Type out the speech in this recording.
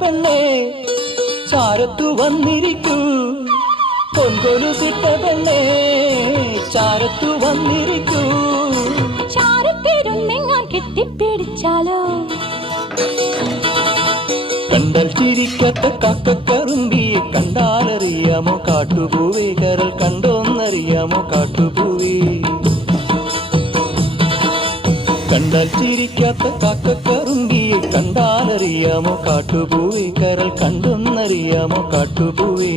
പെണ്ണേ ചാരത്തു വന്നിരിക്കൂ, പൊൻകൊലുസിട്ട പെണ്ണേ ചാരത്തു വന്നിരിക്കൂ. ചാരത്തിരുന്നെങ്ങാൻ കെട്ടിപ്പിടിച്ചാലോ? കണ്ടാൽ ചിരിക്കാത്ത കാക്കക്കറുമ്പിയെ കണ്ടാലറിയാമോ കാട്ടുപൂവേ, കരൾ കണ്ടോന്നറിയാമോ കാട്ടുപൂവേ. കണ്ടാൽ ചിരിക്കാത്ത കാക്കക്കറുമ്പിയെ കണ്ടാലറിയാമോ കാട്ടുപൂവേ, കരൾ കണ്ടോന്നറിയാമോ കാട്ടുപൂവേ.